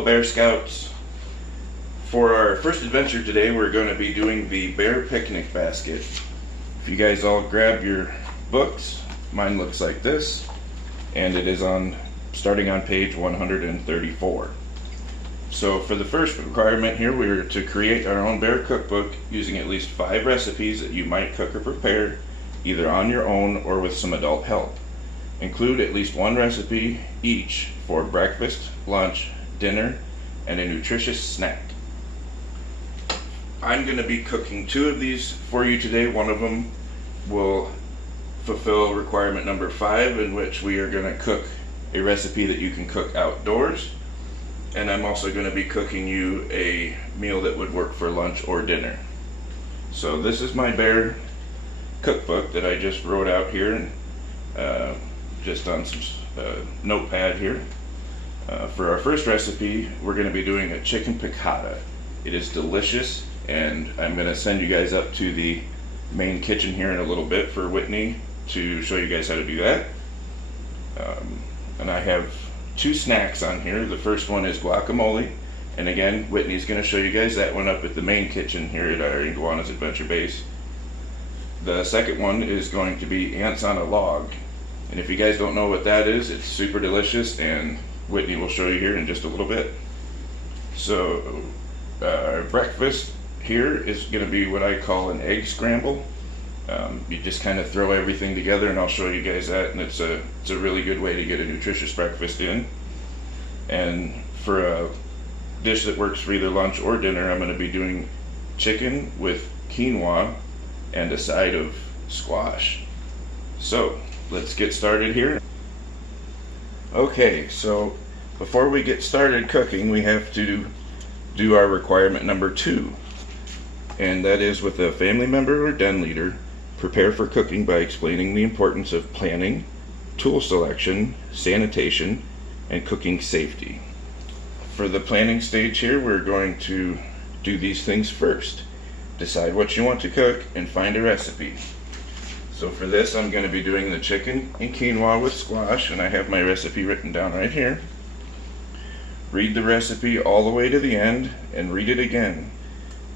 Hello Bear Scouts. For our first adventure today, we're going to be doing the bear picnic basket. If you guys all grab your books, mine looks like this, and it is starting on page 134. So for the first requirement here, we're to create our own bear cookbook using at least 5 recipes that you might cook or prepare, either on your own or with some adult help. Include at least 1 recipe each for breakfast, lunch, dinner, and a nutritious snack. I'm going to be cooking 2 of these for you today. One of them will fulfill requirement number 5, in which we are going to cook a recipe that you can cook outdoors. And I'm also going to be cooking you a meal that would work for lunch or dinner. So this is my bear cookbook that I just wrote out here, and just on some notepad here. For our first recipe, we're going to be doing a chicken piccata. It is delicious, and I'm going to send you guys up to the main kitchen here in a little bit for Whitney to show you guys how to do that. And I have 2 snacks on here. The first one is guacamole, and again, Whitney's going to show you guys that one up at the main kitchen here at our Iguana's Adventure Base. The second one is going to be ants on a log, and if you guys don't know what that is, it's super delicious, and Whitney will show you here in just a little bit. So our breakfast here is going to be what I call an egg scramble. You just kind of throw everything together, and I'll show you guys that, and it's a really good way to get a nutritious breakfast in. And for a dish that works for either lunch or dinner, I'm going to be doing chicken with quinoa and a side of squash. So let's get started here. Okay, so before we get started cooking, we have to do our requirement number 2, and that is, with a family member or den leader, prepare for cooking by explaining the importance of planning, tool selection, sanitation, and cooking safety. For the planning stage here, we're going to do these things first. Decide what you want to cook and find a recipe. So for this, I'm going to be doing the chicken and quinoa with squash, and I have my recipe written down right here. Read the recipe all the way to the end and read it again.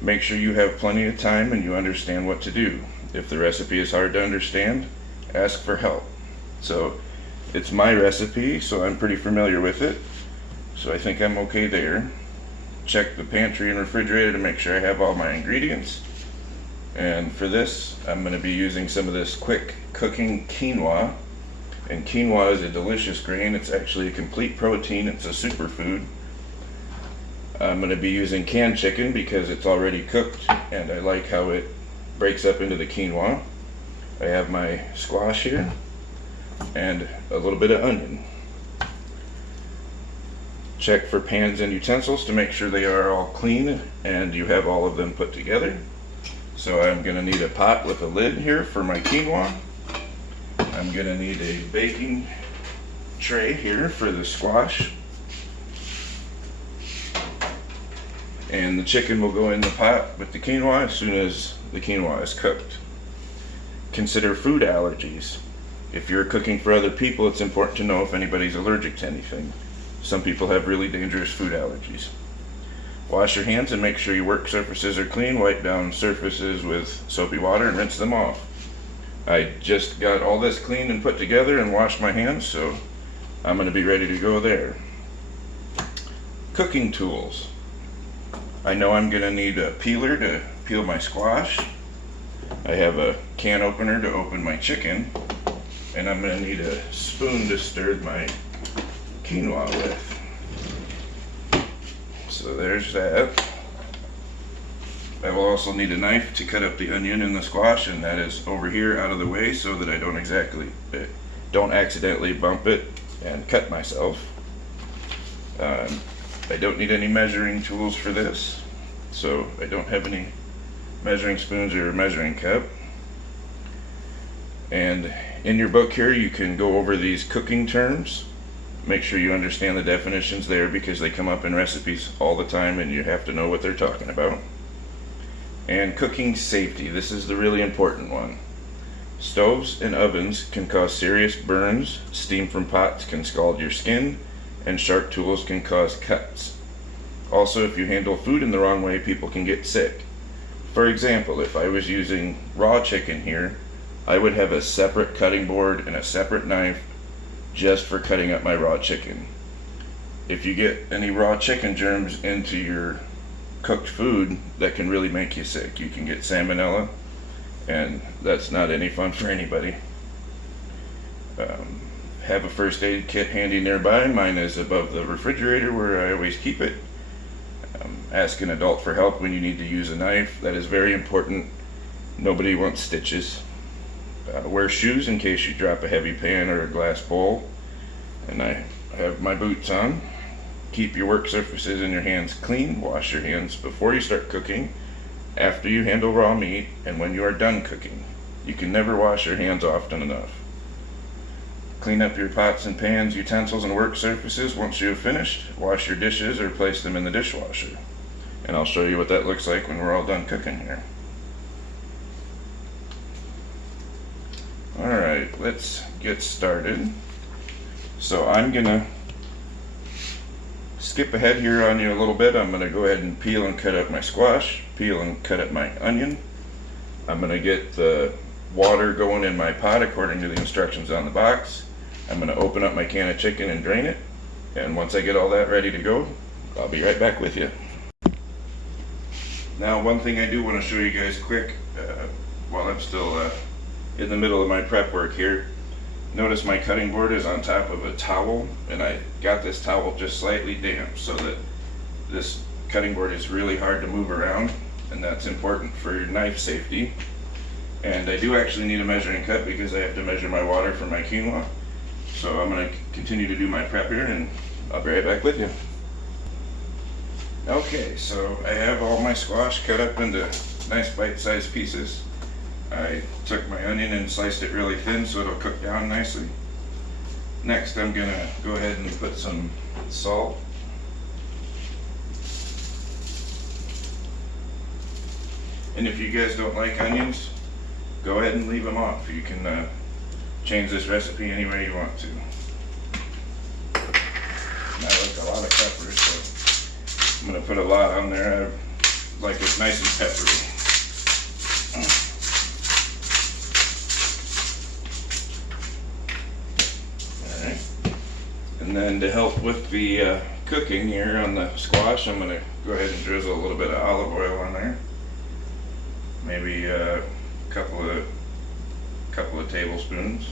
Make sure you have plenty of time and you understand what to do. If the recipe is hard to understand, ask for help. So it's my recipe, so I'm pretty familiar with it, so I think I'm okay there. Check the pantry and refrigerator to make sure I have all my ingredients. And for this, I'm going to be using some of this quick cooking quinoa. And quinoa is a delicious grain. It's actually a complete protein. It's a superfood. I'm going to be using canned chicken because it's already cooked, and I like how it breaks up into the quinoa. I have my squash here and a little bit of onion. Check for pans and utensils to make sure they are all clean and you have all of them put together. So I'm going to need a pot with a lid here for my quinoa. I'm going to need a baking tray here for the squash. And the chicken will go in the pot with the quinoa as soon as the quinoa is cooked. Consider food allergies. If you're cooking for other people, it's important to know if anybody's allergic to anything. Some people have really dangerous food allergies. Wash your hands and make sure your work surfaces are clean. Wipe down surfaces with soapy water and rinse them off. I just got all this cleaned and put together and washed my hands, so I'm going to be ready to go there. Cooking tools. I know I'm going to need a peeler to peel my squash. I have a can opener to open my chicken, and I'm going to need a spoon to stir my quinoa with. So there's that. I will also need a knife to cut up the onion and the squash, and that is over here out of the way so that I don't accidentally bump it and cut myself. I don't need any measuring tools for this, so I don't have any measuring spoons or a measuring cup. And in your book here, you can go over these cooking terms. Make sure you understand the definitions there, because they come up in recipes all the time and you have to know what they're talking about. And cooking safety. This is the really important one. Stoves and ovens can cause serious burns, steam from pots can scald your skin, and sharp tools can cause cuts. Also, if you handle food in the wrong way, people can get sick. For example, if I was using raw chicken here, I would have a separate cutting board and a separate knife just for cutting up my raw chicken. If you get any raw chicken germs into your cooked food, that can really make you sick. You can get salmonella, and that's not any fun for anybody. Have a first aid kit handy nearby. Mine is above the refrigerator where I always keep it. Ask an adult for help when you need to use a knife. That is very important. Nobody wants stitches. Wear shoes in case you drop a heavy pan or a glass bowl. And I have my boots on. Keep your work surfaces and your hands clean. Wash your hands before you start cooking, after you handle raw meat, and when you are done cooking. You can never wash your hands often enough. Clean up your pots and pans, utensils, and work surfaces once you have finished. Wash your dishes or place them in the dishwasher. And I'll show you what that looks like when we're all done cooking here. Alright, let's get started. So I'm gonna skip ahead here on you a little bit. I'm gonna go ahead and peel and cut up my squash, peel and cut up my onion. I'm gonna get the water going in my pot according to the instructions on the box. I'm gonna open up my can of chicken and drain it. And once I get all that ready to go, I'll be right back with you. Now, one thing I do want to show you guys quick while I'm still in the middle of my prep work here. Notice my cutting board is on top of a towel, and I got this towel just slightly damp so that this cutting board is really hard to move around, and that's important for your knife safety. And I do actually need a measuring cup because I have to measure my water for my quinoa. So I'm going to continue to do my prep here, and I'll be right back with you. Okay, so I have all my squash cut up into nice bite-sized pieces. I took my onion and sliced it really thin so it'll cook down nicely. Next, I'm going to go ahead and put some salt. And if you guys don't like onions, go ahead and leave them off. You can change this recipe any way you want to. I like a lot of peppers, so I'm going to put a lot on there. I like it nice and peppery. Alright. And then to help with the cooking here on the squash, I'm going to go ahead and drizzle a little bit of olive oil on there. Maybe a couple of tablespoons.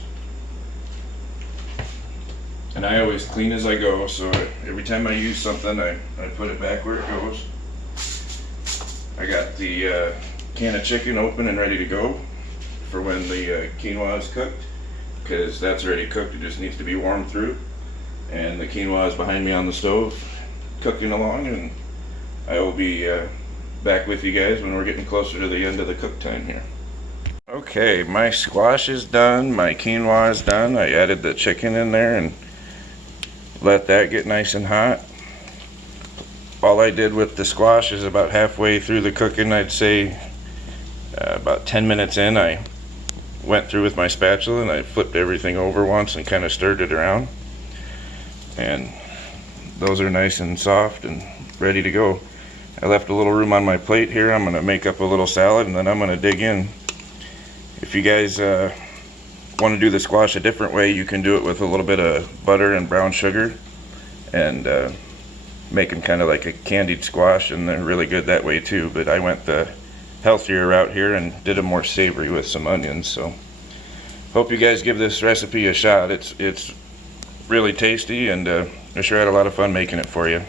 And I always clean as I go, so every time I use something, I put it back where it goes. I got the can of chicken open and ready to go for when the quinoa is cooked, because that's already cooked. It just needs to be warmed through. And the quinoa is behind me on the stove, cooking along, and I will be back with you guys when we're getting closer to the end of the cook time here. Okay, my squash is done, my quinoa is done. I added the chicken in there and let that get nice and hot. All I did with the squash is about halfway through the cooking, I'd say about 10 minutes in, I went through with my spatula and I flipped everything over once and kind of stirred it around. And those are nice and soft and ready to go. I left a little room on my plate here. I'm going to make up a little salad and then I'm going to dig in. If you guys want to do the squash a different way, you can do it with a little bit of butter and brown sugar and make them kind of like a candied squash, and they're really good that way too. But I went the healthier route here and did them more savory with some onions. So hope you guys give this recipe a shot. It's really tasty, and I sure had a lot of fun making it for you.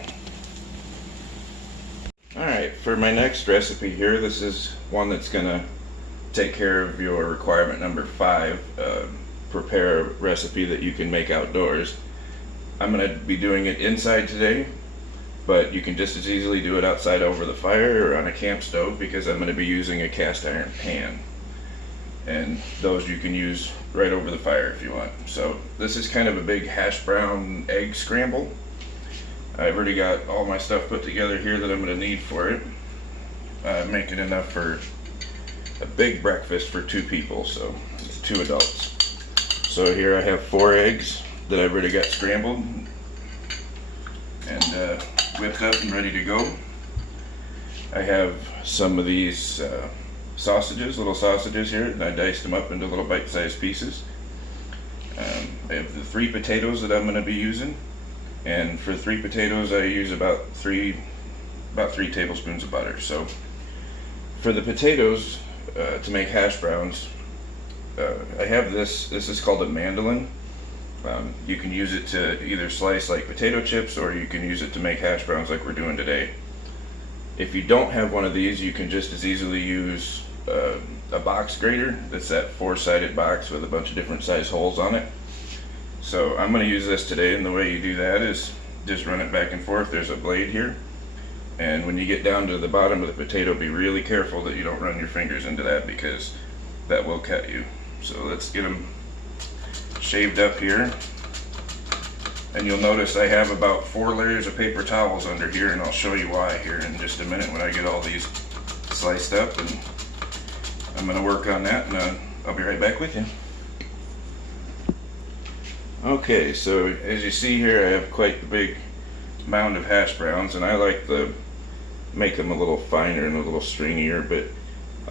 Alright, for my next recipe here, this is one that's gonna take care of your requirement number 5, prepare a recipe that you can make outdoors. I'm going to be doing it inside today, but you can just as easily do it outside over the fire or on a camp stove, because I'm going to be using a cast iron pan. And those you can use right over the fire if you want. So this is kind of a big hash brown egg scramble. I've already got all my stuff put together here that I'm going to need for it. I'm making enough for a big breakfast for 2 people, so it's 2 adults. So here I have 4 eggs that I've already got scrambled, and whipped up and ready to go. I have some of these little sausages here, and I diced them up into little bite-sized pieces. I have the 3 potatoes that I'm going to be using, and for 3 potatoes I use about 3 tablespoons of butter. So for the potatoes, to make hash browns, I have this is called a mandolin. You can use it to either slice like potato chips, or you can use it to make hash browns like we're doing today. If you don't have one of these, you can just as easily use a box grater. That's that 4-sided box with a bunch of different size holes on it. So I'm going to use this today, and the way you do that is just run it back and forth. There's a blade here, and when you get down to the bottom of the potato, be really careful that you don't run your fingers into that, because that will cut you. So let's get them shaved up here. And you'll notice I have about 4 layers of paper towels under here, and I'll show you why here in just a minute when I get all these sliced up. And I'm going to work on that, and I'll be right back with you. Okay, so as you see here, I have quite the big mound of hash browns, and I like to make them a little finer and a little stringier, but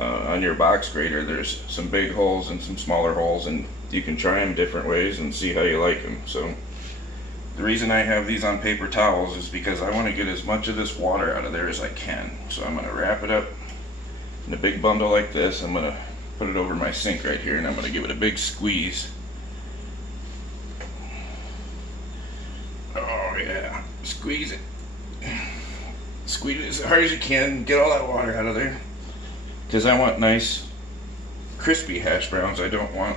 on your box grater there's some big holes and some smaller holes, and you can try them different ways and see how you like them. So the reason I have these on paper towels is because I want to get as much of this water out of there as I can. So I'm going to wrap it up in a big bundle like this. I'm going to put it over my sink right here, and I'm going to give it a big squeeze. Oh yeah, squeeze it. Squeeze it as hard as you can. Get all that water out of there, because I want nice crispy hash browns. I don't want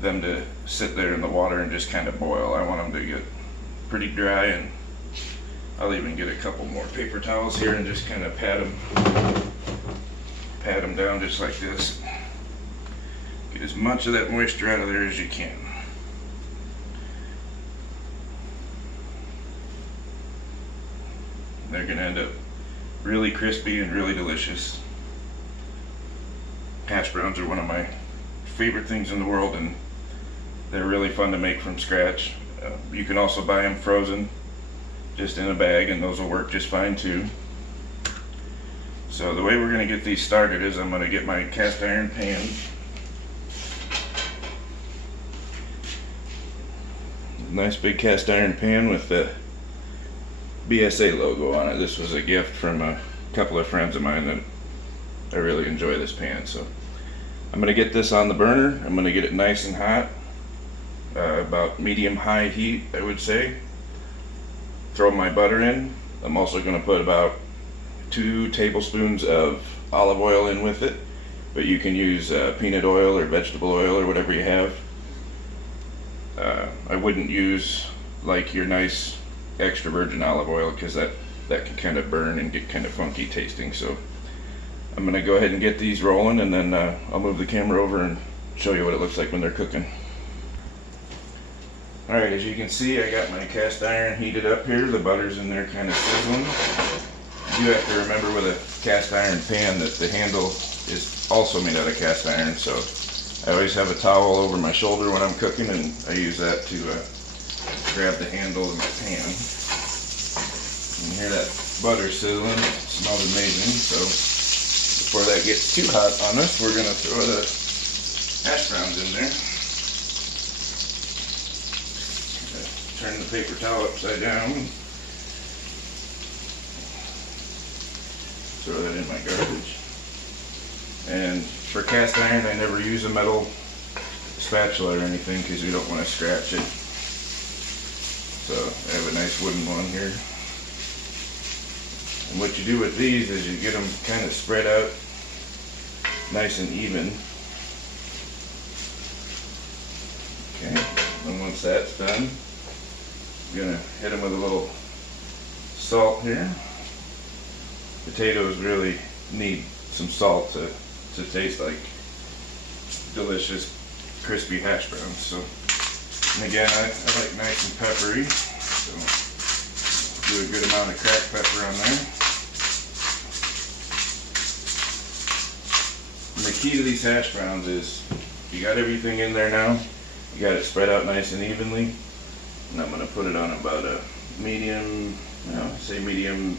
them to sit there in the water and just kind of boil. I want them to get pretty dry, and I'll even get a couple more paper towels here and just kind of pat them down just like this. Get as much of that moisture out of there as you can. They're going to end up really crispy and really delicious. Hash browns are one of my favorite things in the world, and they're really fun to make from scratch. You can also buy them frozen, just in a bag, and those will work just fine too. So the way we're going to get these started is I'm going to get my cast iron pan. Nice big cast iron pan with the BSA logo on it. This was a gift from a couple of friends of mine that I really enjoy this pan. So I'm going to get this on the burner. I'm going to get it nice and hot, about medium-high heat, I would say. Throw my butter in. I'm also going to put about 2 tablespoons of olive oil in with it, but you can use peanut oil or vegetable oil or whatever you have. I wouldn't use like your nice extra virgin olive oil, because that can kind of burn and get kind of funky tasting. So I'm going to go ahead and get these rolling, and then I'll move the camera over and show you what it looks like when they're cooking. Alright, as you can see, I got my cast iron heated up here. The butter's in there kind of sizzling. You have to remember with a cast iron pan that the handle is also made out of cast iron, so I always have a towel over my shoulder when I'm cooking, and I use that to grab the handle of my pan. You can hear that butter sizzling. It smells amazing. So before that gets too hot on us, we're going to throw the hash browns in there. Turn the paper towel upside down. Throw that in my garbage. And for cast iron, I never use a metal spatula or anything, because you don't want to scratch it. So I have a nice wooden one here. And what you do with these is you get them kind of spread out nice and even. Okay, and once that's done, I'm going to hit them with a little salt here. Potatoes really need some salt to taste like delicious crispy hash browns. So, and again, I like nice and peppery, so do a good amount of cracked pepper on there. And the key to these hash browns is you got everything in there now, you got it spread out nice and evenly, and I'm going to put it on about a medium say medium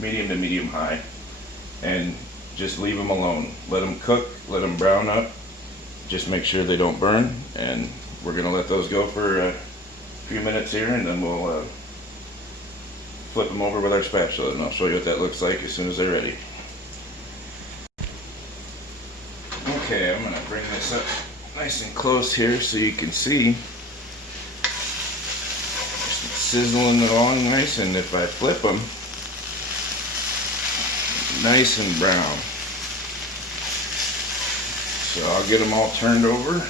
to medium high, and just leave them alone. Let them cook, let them brown up. Just make sure they don't burn, and we're gonna let those go for a few minutes here, and then we'll flip them over with our spatula, and I'll show you what that looks like as soon as they're ready. Okay, I'm gonna bring this up nice and close here so you can see. Just sizzling along nice, and if I flip them, nice and brown. So I'll get them all turned over,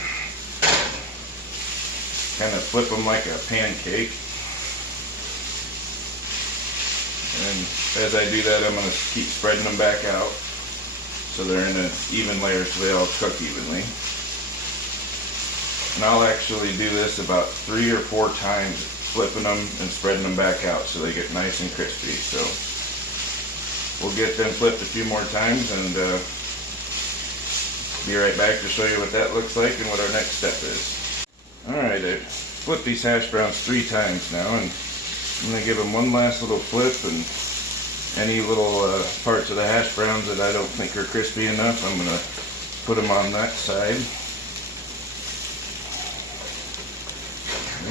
kind of flip them like a pancake. And as I do that, I'm going to keep spreading them back out so they're in an even layer so they all cook evenly. And I'll actually do this about 3 or 4 times, flipping them and spreading them back out so they get nice and crispy. So we'll get them flipped a few more times and be right back to show you what that looks like and what our next step is. Alright, I've flipped these hash browns 3 times now, and I'm going to give them one last little flip, and any little parts of the hash browns that I don't think are crispy enough, I'm going to put them on that side.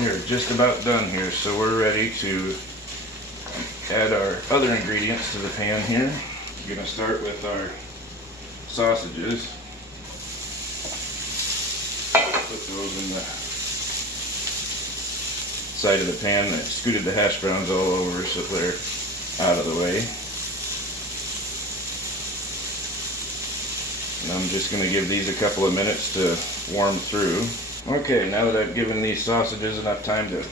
We're just about done here, so we're ready to add our other ingredients to the pan here. We're going to start with our sausages. Put those in the side of the pan. I scooted the hash browns all over so they're out of the way. And I'm just going to give these a couple of minutes to warm through. Okay, now that I've given these sausages enough time to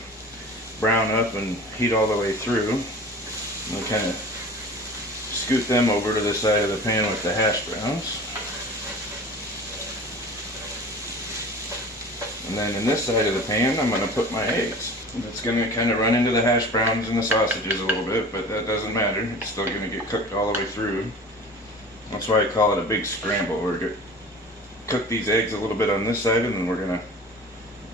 brown up and heat all the way through, I'm going to kind of scoot them over to the side of the pan with the hash browns. And then in this side of the pan, I'm going to put my eggs. It's going to kind of run into the hash browns and the sausages a little bit, but that doesn't matter. It's still going to get cooked all the way through. That's why I call it a big scramble. We're going to cook these eggs a little bit on this side, and then we're going to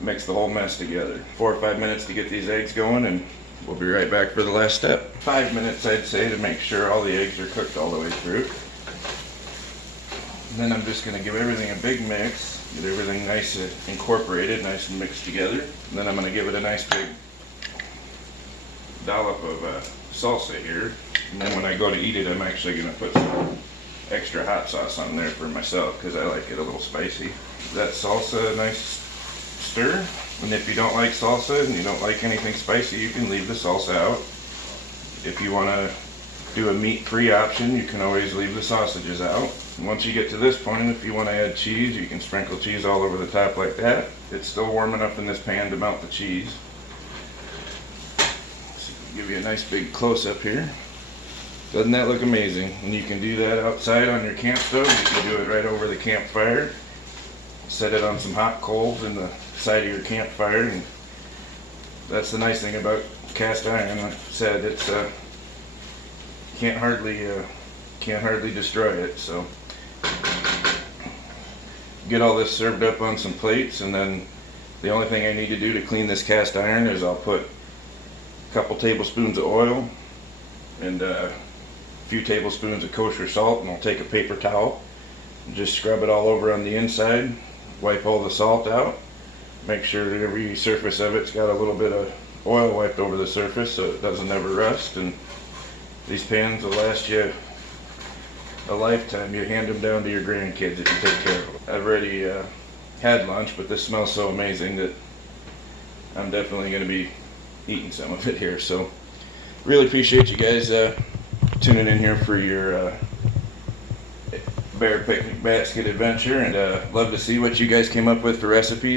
mix the whole mess together. 4 or 5 minutes to get these eggs going, and we'll be right back for the last step. 5 minutes, I'd say, to make sure all the eggs are cooked all the way through. And then I'm just going to give everything a big mix. Get everything nice and incorporated, nice and mixed together. And then I'm going to give it a nice big dollop of salsa here. And then when I go to eat it, I'm actually going to put some extra hot sauce on there for myself because I like it a little spicy. That salsa, a nice stir. And if you don't like salsa and you don't like anything spicy, you can leave the salsa out. If you want to do a meat-free option, you can always leave the sausages out. And once you get to this point, if you want to add cheese, you can sprinkle cheese all over the top like that. It's still warm enough in this pan to melt the cheese. So give you a nice big close-up here. Doesn't that look amazing? And you can do that outside on your camp stove. You can do it right over the campfire. Set it on some hot coals in the side of your campfire. And that's the nice thing about cast iron. Like I said, it's can't hardly destroy it. So get all this served up on some plates, and then the only thing I need to do to clean this cast iron is I'll put a couple tablespoons of oil and a few tablespoons of kosher salt, and I'll take a paper towel and just scrub it all over on the inside, wipe all the salt out, make sure that every surface of it's got a little bit of oil wiped over the surface so it doesn't ever rust. And these pans will last you a lifetime. You hand them down to your grandkids if you take care of them. I've already had lunch, but this smells so amazing that I'm definitely going to be eating some of it here. So really appreciate you guys tuning in here for your bear picnic basket adventure, and love to see what you guys came up with for recipes.